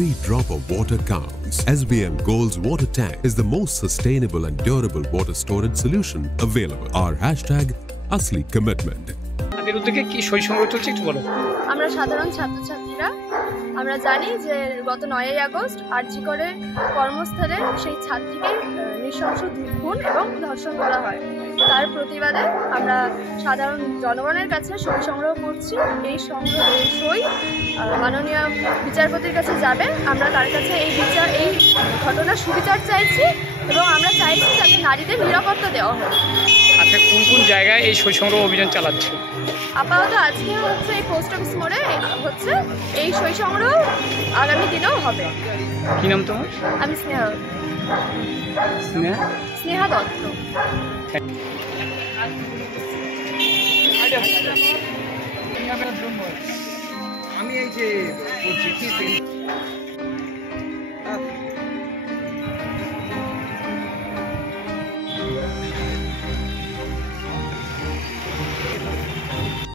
Every drop of water counts. SBM Gold's water tank is the most sustainable and durable water storage solution available. Our hashtag Asli Commitment. আমরা সাধারণ ছাত্রছাত্রীরা আমরা জানি যে গত 9ই August আরজিকরে কর্মস্থলে সেই ছাত্রীকে নৃশংস খুন এবং ধর্ষণ করা হয়। তার প্রতিবাদে আমরা সাধারণ জনগণের কাছে সই সংগ্রহ করছি। এই সই মাননীয় বিচারপতির কাছে যাবে। আমরা তার কাছে এই ঘটনার সুবিচার চাইছি এবং আমরা চাইছি যাতে নারীদের নিরাপত্তা দেওয়া হয়। আচ্ছা, কোন কোন জায়গায় এই সই সংগ্রহ অভিযান চালাচ্ছে? আপাতত আজকে হচ্ছে এই পোস্ট অফিস মোড়ে হচ্ছে এই সই সংগ্রহ, আগামী দিনেও হবে। কি নাম তোমার? আমি স্নেহা দত্ত। আমি এই যে